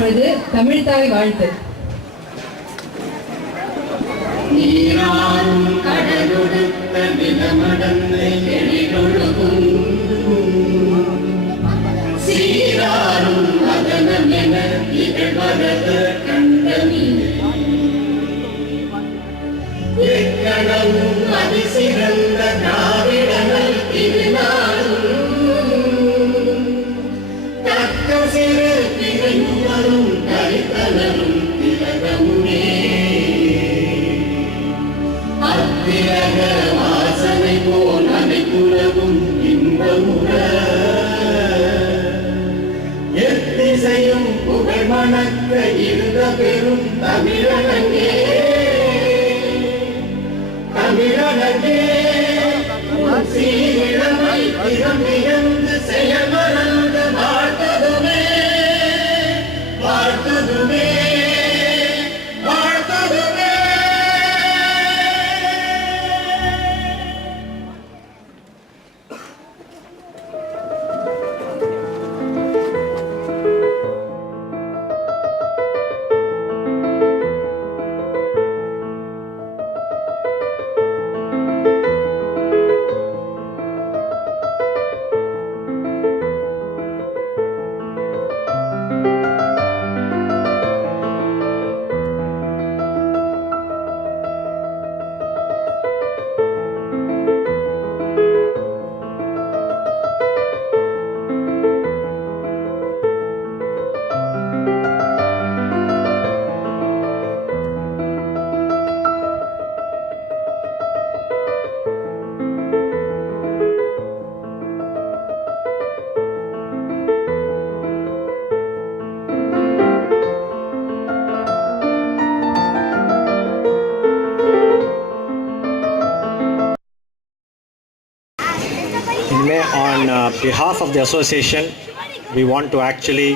இப்பொழுது தமிழ்தாய் வாழ்த்து. நீராறும் கடலொடுத்த நிலமடந்த எழிலொழுகும் சீராறும் மதனமென இகழ்வரத கண்டமினே எக்கணமும் அதிசிறந்த திராவிடங்கள் திருநாளும் தக்க சிறு திரைவரும் கரித்தனரும் திலகமுமே அத்திரக வாசனை போல் அனைத்துலகும் இன்பமுற எத்திசையும் புகழ் மணக்க இருந்த பெரும் தமிழனங்கே தமிழனங்கே சீரிழமை திறமிழந்து செயல்மறந்து வாழ்த்ததுமே வாழ்த்ததுமே வாழ்த்ததுமே. On behalf of the association, we want to actually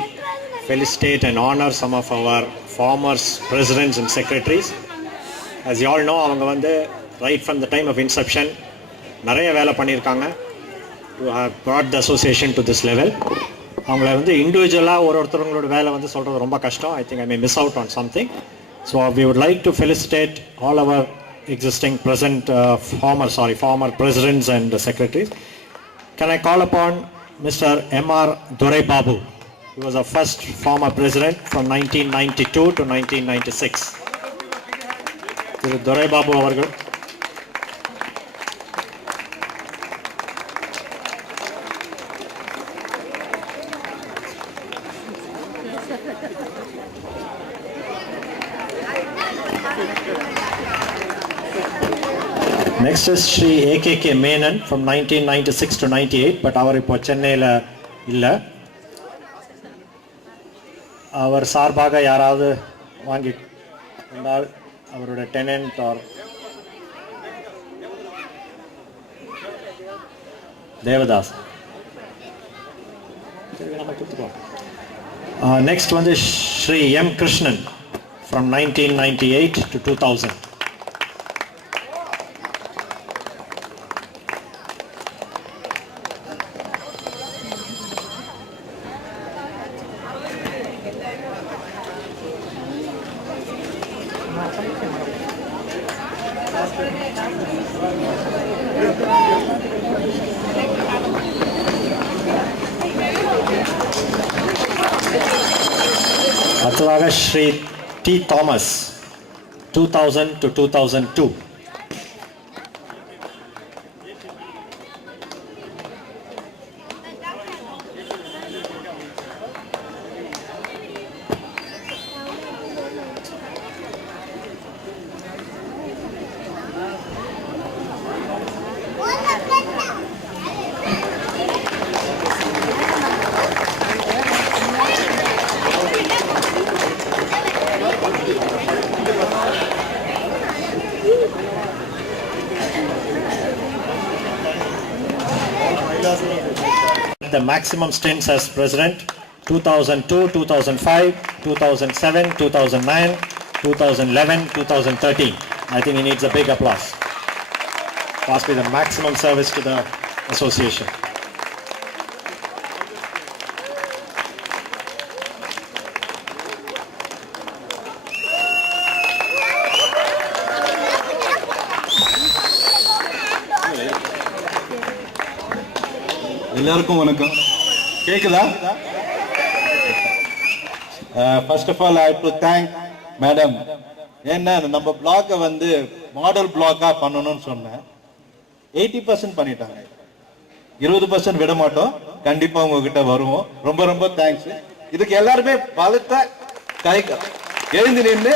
felicitate and honor some of our former presidents and secretaries. As you all know, அவங்க வந்து right from the time of inception நிறைய வேலை பண்ணியிருக்காங்க to have brought the association to this level. அவங்கள வந்து இண்டிவிஜுவலாக ஒருத்தவங்களோட வேலை வந்து சொல்கிறது ரொம்ப கஷ்டம். I think I may miss out on something. So we would like to felicitate all our existing former presidents and secretaries. Can I call upon Mr. M.R. Durai Babu? He was our first former president from 1992 to 1996. Mr. Durai Babu avargal. Next is Shri A.K.K. Menon from 1996 to 98, but அவர் இப்போ சென்னையில் இல்லை. அவர் சார்பாக யாராவது வாங்கி கொண்டால் அவரோட tenant R Devadas. Next வந்து Shri M Krishnan from 1998 to 2000. அடுத்ததாக Shri T Thomas 2000 to 2002. The maximum stints as president: 2002, 2005, 2007, 2009, 2011, 2013. I think he needs a big applause. Possibly the maximum service to the association. எல்லாருக்கும் வணக்கம். கேக்குதா? First of all, I have to thank Madam. ஏன்னா நம்ம பிளாக்கை வந்து model பிளாக்கா பண்ணணும்னு சொன்னேன். 80% பண்ணிட்டாங்க. 20% விட மாட்டோம். கண்டிப்பா உங்ககிட்ட வருவோம். ரொம்ப ரொம்ப தேங்க்ஸ். இதுக்கு எல்லாருமே பலத்த கை எழுந்து நின்று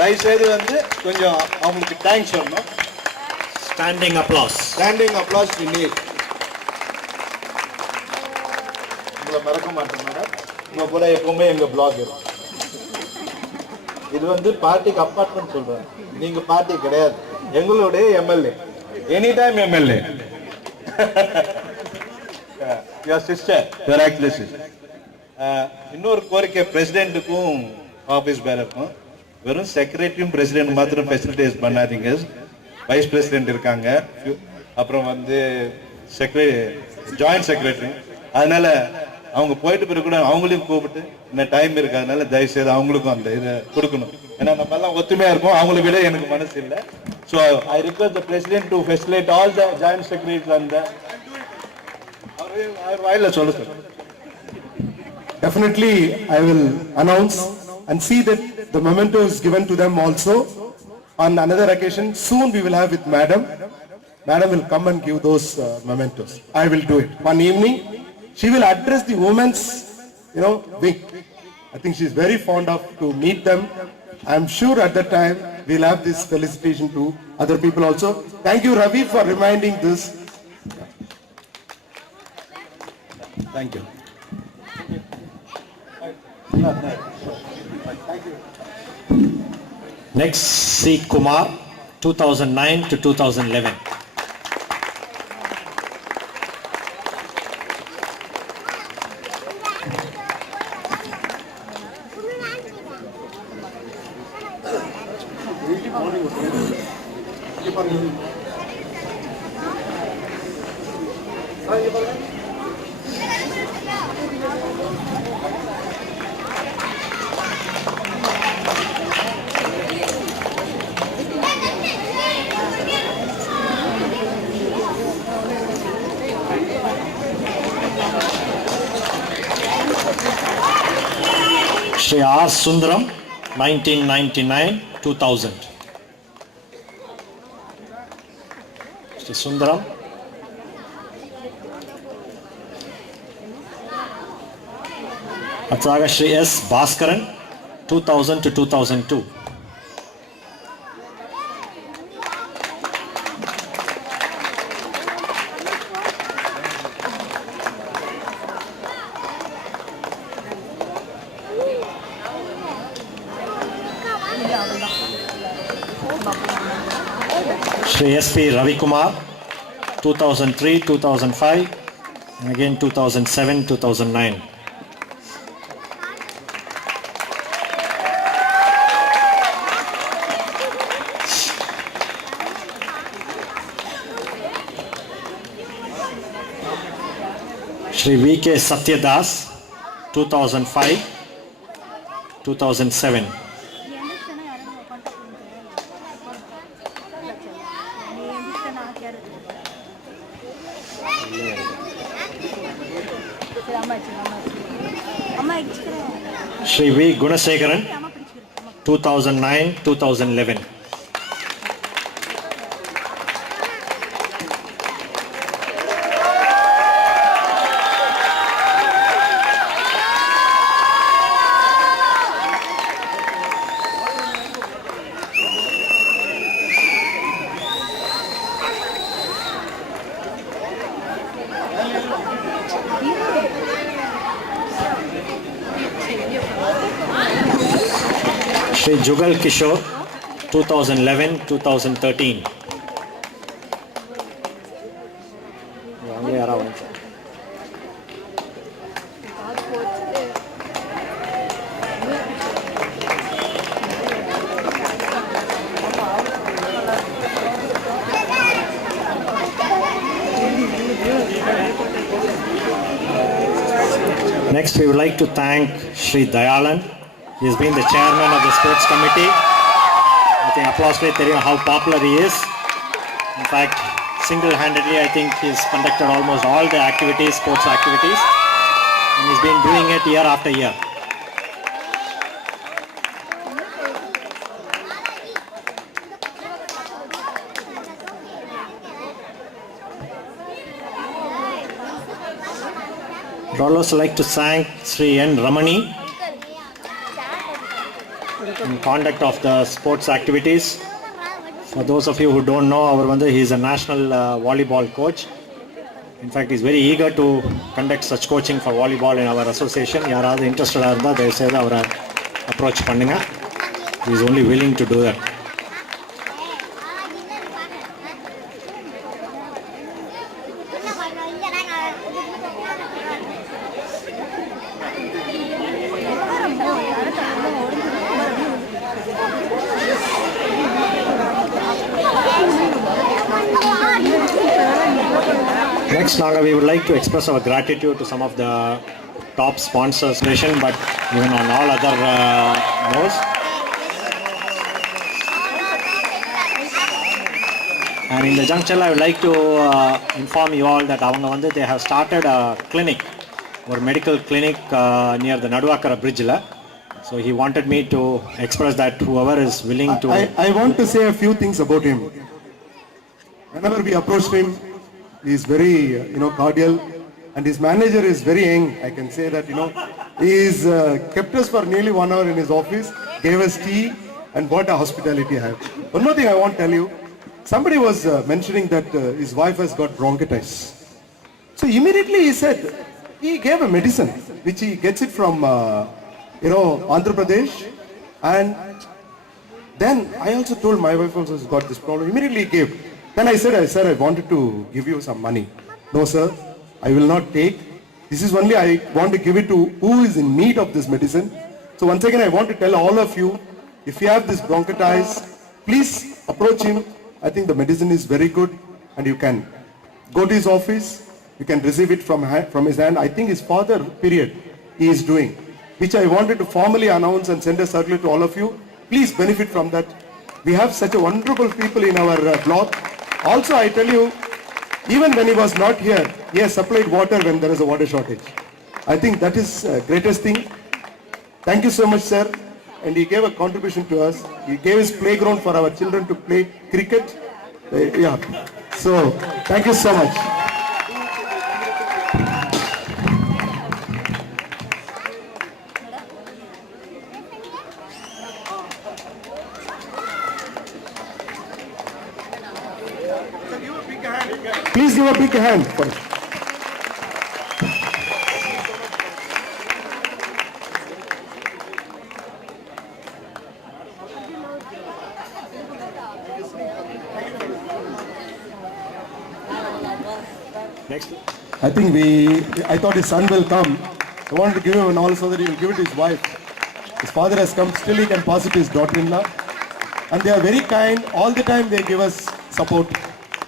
தயவு செய்து வந்து கொஞ்சம் அவங்களுக்கு தேங்க்ஸ் சொல்லணும். Standing applause. Standing applause we need. உங்களை மறக்க மாட்டேன் மேடம். உங்க கூட எப்பவுமே எங்க பிளாக் இருக்கும். இது வந்து பார்ட்டிக்கு அப்பார்ட்மெண்ட் சொல்றேன். நீங்க பார்ட்டி கிடையாது. எங்களுடைய MLA. Any time MLA. Your sister, your actually sister. இன்னொரு கோரிக்கை பிரசிடென்ட்டுக்கும் ஆஃபீஸ் பேரருக்கும், வெறும் செக்ரட்டரியும் பிரசிடென்ட் மாத்திரம் ஃபெசிலிட்டேஸ் பண்ணாதீங்க. வைஸ் பிரசிடென்ட் இருக்காங்க, அப்புறம் வந்து ஜாயிண்ட் செக்ரட்டரி. அதனால அவங்க போயிட்டு பிறகு கூட அவங்களையும் கூப்பிட்டு இன்னும் டைம் இருக்கு, அதனால தயவு செய்து அவங்களுக்கும் அந்த இதை கொடுக்கணும். ஏன்னா நம்ம எல்லாம் ஒத்துமையா இருக்கும், அவங்களை விட எனக்கு மனசு இல்லை. So I request the president to facilitate all the joint secretaries அந்த அவர் வாயில சொல்லு sir. Definitely, I will announce and see that the memento is given to them also. On another occasion, soon we will have with Madam. Madam will come and give those mementos. I will do it. One evening, she will address the women's, wing. I think she is very fond of to meet them. I am sure at that time we will have this felicitation to other people also. Thank you, Ravi, for reminding this. Thank you. Next, C. Kumar, 2009 to 2011. Shri R. Sundaram, 1999-2000. Shri Sundaram. Atsaga Shri S. Bhaskaran, 2000 to 2002. Shri S.P. Ravi Kumar, 2003-2005, and again 2007-2009. Shri V.K. Satyadas, 2005-2007. Shri V. Gunasekaran, 2009-2011. Shri Jugal Kishore, 2011-2013. Next, we would like to thank Shri Dayalan. He has been the chairman of the sports committee. I think applause to tell you how popular he is. In fact, single-handedly, I think he's conducted almost all the activities, sports activities, and he's been doing it year after year. I would also like to thank Sri N. Ramani in conduct of the sports activities. For those of you who don't know, he is a national volleyball coach. In fact, he is very eager to conduct such coaching for volleyball in our association. யாராவது இன்ட்ரெஸ்டடாக இருந்தால் தயவுசெய்து அவரை approach பண்ணுங்க. He is only willing to do that. Next, Naga, we would like to express our gratitude to some of the top sponsors, but even on all other notes. And in the juncture, I would like to inform you all that they have started a clinic, or medical clinic near the Naduvakara Bridge. So he wanted me to express that whoever is willing to... I want to say a few things about him. Whenever we approached him, he is very, cordial, and his manager is very young. I can say that, he is kept us for nearly 1 hour in his office, gave us tea, and what a hospitality I have. One more thing I want to tell you. Somebody was mentioning that his wife has got bronchitis. So immediately he said, he gave a medicine, which he gets it from, Andhra Pradesh, and then I also told my wife also has got this problem. Immediately he gave. Then I said, sir, I wanted to give you some money. No, sir, I will not take. This is only I want to give it to who is in need of this medicine. So once again, I want to tell all of you, if you have this bronchitis, please approach him. I think the medicine is very good, and you can go to his office. You can receive it from his hand. I think his father, he is doing, which I wanted to formally announce and send a circular to all of you. Please benefit from that. We have such a wonderful people in our block. Also, I tell you, even when he was not here, he has supplied water when there is a water shortage. I think that is the greatest thing. Thank you so much, sir. And he gave a contribution to us. He gave his playground for our children to play cricket. Yeah. So, thank you so much. Please give a big hand for it. Next. I think I thought his son will come. I wanted to give him an all so that he will give it to his wife. His father has come, still he can pass it to his daughter-in-law. And they are very kind. All the time they give us support.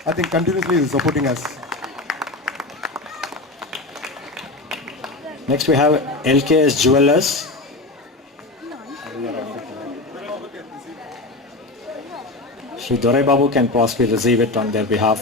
I think continuously he is supporting us. Next we have LKS Jewelers. Shri Dorai Babu can possibly receive it on their behalf.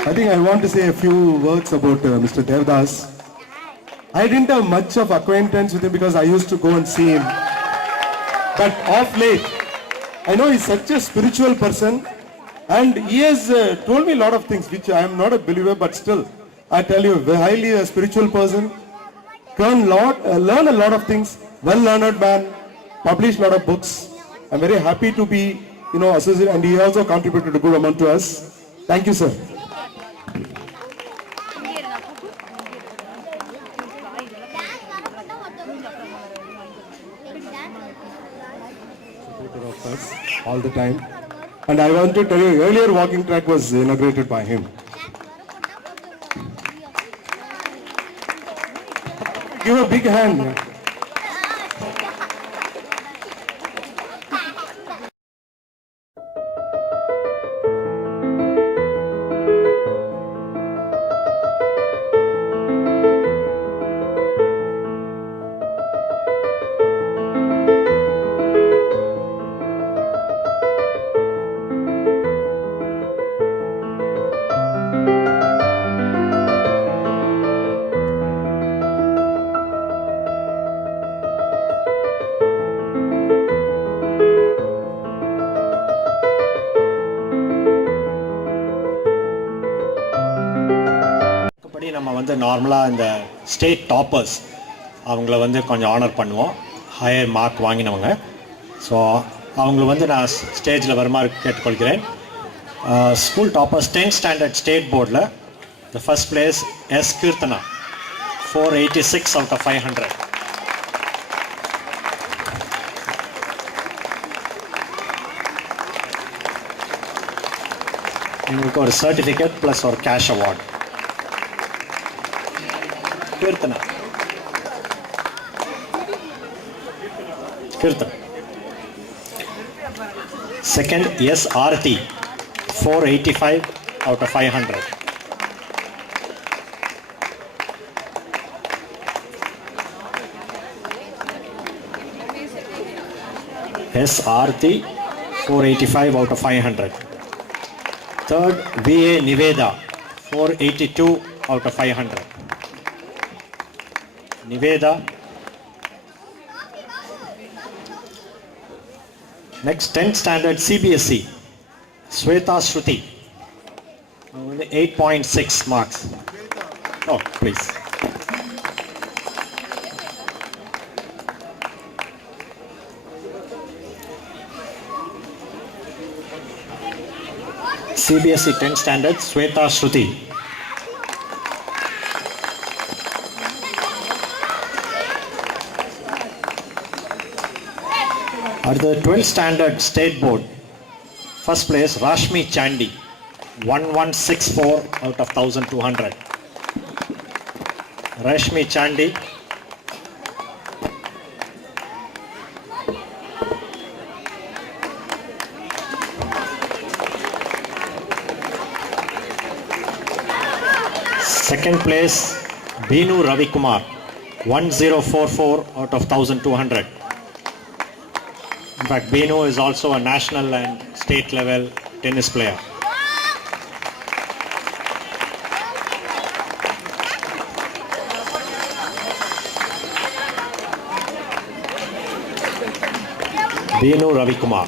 I think I want to say a few words about Mr. Devdas. I didn't have much of acquaintance with him because I used to go and see him. But of late, I know he's such a spiritual person, and he has told me a lot of things which I am not a believer, but still, I tell you, highly a spiritual person, learn a lot of things, well-learned man, published a lot of books. I'm very happy to be, associated, and he also contributed a good amount to us. Thank you, sir. Of us all the time, and I want to tell you, earlier walking track was inaugurated by him. Give a big hand. படி நம்ம வந்து நார்மலாக இந்த state toppers அவங்கள வந்து கொஞ்சம் honour பண்ணுவோம், higher mark வாங்கினவங்க. ஸோ அவங்கள வந்து நான் ஸ்டேஜில் வருமாறு கேட்டுக்கொள்கிறேன். School toppers 10th standard state போர்டில் the first place S Keerthana 486 out of 500. இவங்களுக்கு ஒரு சர்டிஃபிகேட் ப்ளஸ் ஒரு cash award. Kirtana. Second, yes, Arati, 485 out of 500. Yes, Arati, 485 out of 500. Third, VA Niveda, 482 out of 500. Niveda. Next, 10th standard CBSE, Sweta Shruti, 8.6 marks. Oh, please. CBSE 10th standard, Sweta Shruti. At the 12th standard state board, first place Rashmi Chandi, 1164 out of 1200. Rashmi Chandi. Second place Binu Ravikumar, 1044 out of 1200. In fact, Benu is also a national and state level tennis player. Benu Ravikumar.